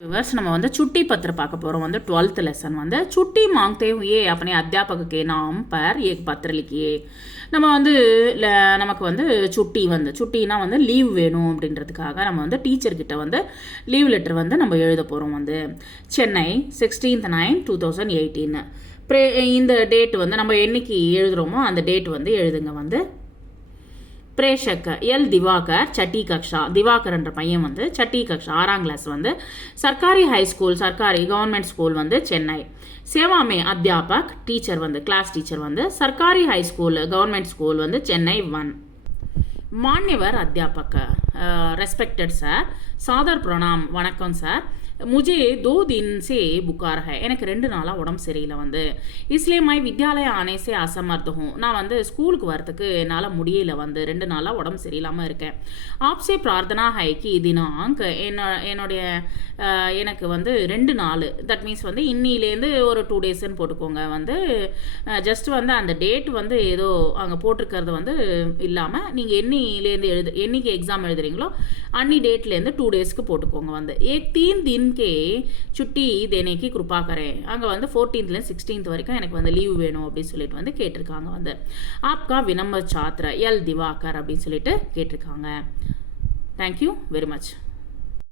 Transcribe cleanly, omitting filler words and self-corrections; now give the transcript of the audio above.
viewers நம்ம வந்து छुट्टी पत्र பார்க்க போறோம் வந்து 12th लेसन வந்து छुट्टी मांगते हुए अपने अध्यापक के नाम पर एक पत्र लिखिए நம்ம வந்து நமக்கு வந்து छुट्टीனா வந்து லீவ் வேணும் அப்படின்றதுக்காக நம்ம வந்து டீச்சர் கிட்ட வந்து லீவ் லெட்டர் வந்து நம்ம எழுத போறோம் வந்து சென்னை 16/9/2018 இந்த டேட் வந்து நம்ம என்னைக்கு எழுதுறோமோ அந்த டேட் வந்து எழுதுங்க வந்து प्रेषक एल दिवाकर छठी कक्षा दिवाकर पैयन वो छठी कक्षा 6आम क्लास वो सरकारी हाई स्कूल सरकारी गवर्नमेंट स्कूल वो चेन्नई सेवा में अध्यापक टीचर वो क्लास टीचर वो सरकारी हाई स्कूल गवर्नमेंट स्कूल वो चेन्नई 1 मान्यवर अध्यापक रेस्पेक्टेड सर सादर प्रणाम वणक्कम सर मुझे 2 दिन से बुखार है எனக்கு 2 நாளா உடம்பு சரியில்லை வந்து इसलिए मैं विद्यालय आने से असमर्थ हूं நான் வந்து ஸ்கூலுக்கு வரதுக்கு என்னால முடியல வந்து 2 நாளா உடம்பு சரியில்லாம இருக்கேன் आपसे प्रार्थना है कि दिनांक என்னோட எனக்கு வந்து 2 நாள் தட் மீன்ஸ் வந்து இன்னிலேருந்து ஒரு 2 டேஸ்ன்னு போட்டுக்கோங்க வந்து ஜஸ்ட் வந்து அந்த டேட் வந்து ஏதோ அங்க போட்டிருக்கிறது வந்து இல்லாம நீங்க என்னிலேருந்து என்னைக்கு எக்ஸாம் எழுதுறீங்களோ अन्नी डेटल 2 डेस्क போட்டுக்கோங்க வந்து एक 3 दिन के छुट्टी देने की कृपा करें அங்க வந்து 14th ல 16th வரைக்கும் எனக்கு வந்து லீவ் வேணும் அப்படி சொல்லிட்டு வந்து கேட்டிருக்காங்க வந்து आपका विनम्र छात्र एल दिवाकर அப்படி சொல்லிட்டு கேட்டிருக்காங்க थैंक यू वेरी मच